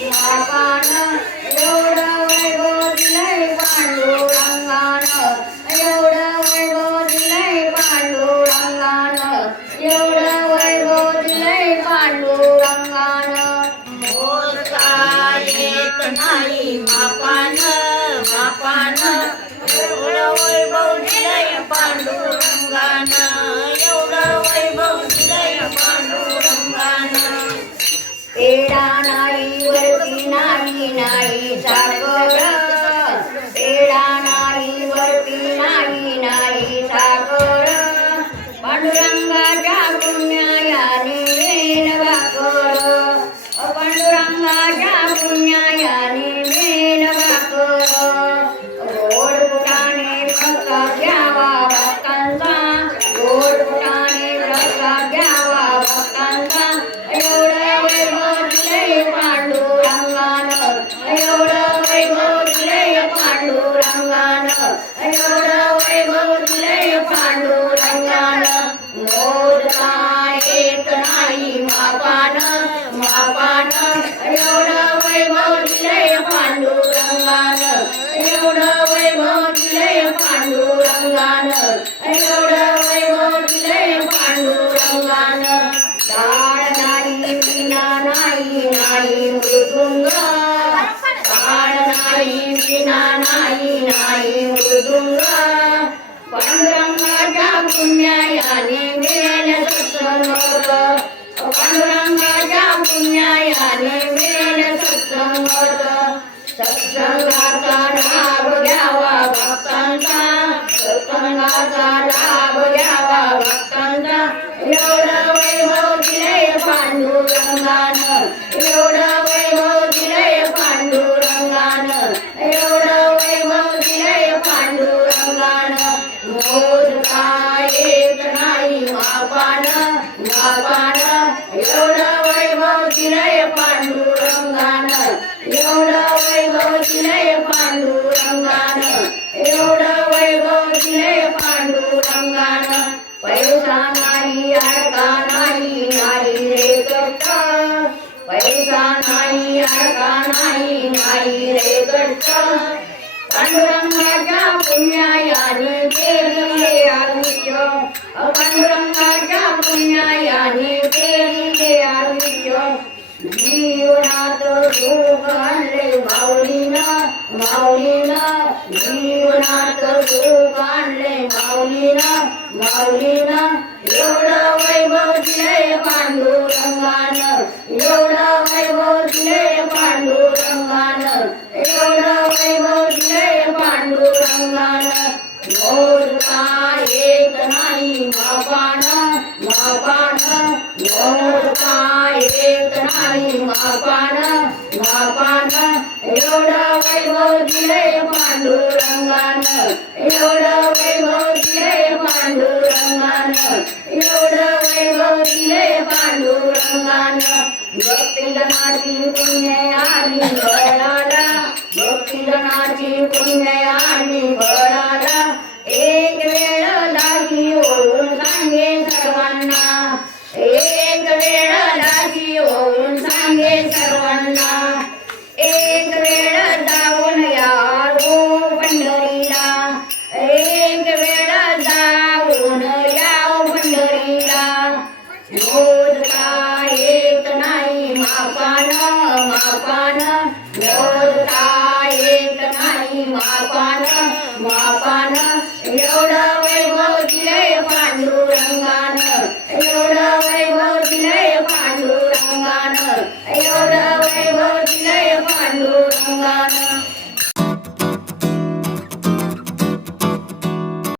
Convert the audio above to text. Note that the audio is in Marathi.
मापान एवढं वैभव दिलंय पांडुरंगानं एवढं वैभव दिलंय पांडुरंगानं एवढं वैभव दिलंय पांडुरंगानं मोजता येत नाही मापान एवढं वैभव दिलंय पांडुरंगानं एवढं वैभव दिलंय पांडुरंगानं पेढा नाही वरती नाही साखर पेढा नाही वरती नाही साखर पांडुरंगाच्या पुण्यायाने वेल भाकर पांडुरंगाच्या पुण्यायाने वेल भाकर गोड फुटाने प्रसाद घ्यावा भक्तांचा गोड फुटाने प्रसाद घ्यावा भक्तांचा एवढं वैभव दिलंय पांडुरंगानं एवढं वैभव दिलंय पांडुरंगानं एवढं वैभव दिलंय पांडुरंगानं मोजता येत नाही मापानं एवढं वैभव दिलंय पांडुरंगानं एवढं वैभव दिलंय पांडुरंगानं एवढं वैभव दिलंय पांडुरंगानं टाळ नाही विना नाही मृदुंग टाळ नाही विना नाही मृदुंग पांडुरंगाच्या पुण्यायाने वेल सत्संग पांडुरंगाच्या पुण्यायाने वेल सत्संग सत्संगाचा लाभ घ्यावा भक्तांचा सत्संगाचा लाभ घ्यावा भक्तांचा एवढं वैभव दिलंय पांडुरंगानं एवढं वैभव दिलंय पांडुरंगानं एवढं वैभव दिलंय पांडुरंगानं मोजता येत नाही मापानं एवढं वैभव दिलंय पांडुरंगानं एवढं वैभव दिलंय पांडुरंगानं एवढं वैभव दिलंय पांडुरंगानं पैसा नाही अडका नाही रे कट्ट पैसा नाही अडका नाही रे कट्ट पांडुरंगाच्या पुण्यायाने केले आयुष्य पांडुरंगाच्या पुण्यायाने केले आयुष्य जीवनात सुख आणले माऊलीनं जीवनात सुख आणले माऊलीनं एवढं वैभव दिलंय पांडुरंगानं एवढं वैभव दिलंय पांडुरंगानं एवढं वैभव दिलंय पांडुरंगानं मोजता येत नाही मापानं मोजता येत नाही मापानं एवढं वैभव दिलंय पांडुरंगानं एवढं वैभव दिलंय पांडुरंगानं एवढं वैभव दिलंय पांडुरंगानं भक्तिजनाची पुण्य आली बळाला भक्तिजनाची पुण्य आली बळाला एक वेळ लागी ओळून सांगे सर्वांना एक वेळ लागी ओळून सांगे सर्वांना एक वेळ जाऊन यावो पंढरीला एक वेळ जाऊन यावो पंढरीला मोजता येत नाही मापानं मोजता येत नाही मापानं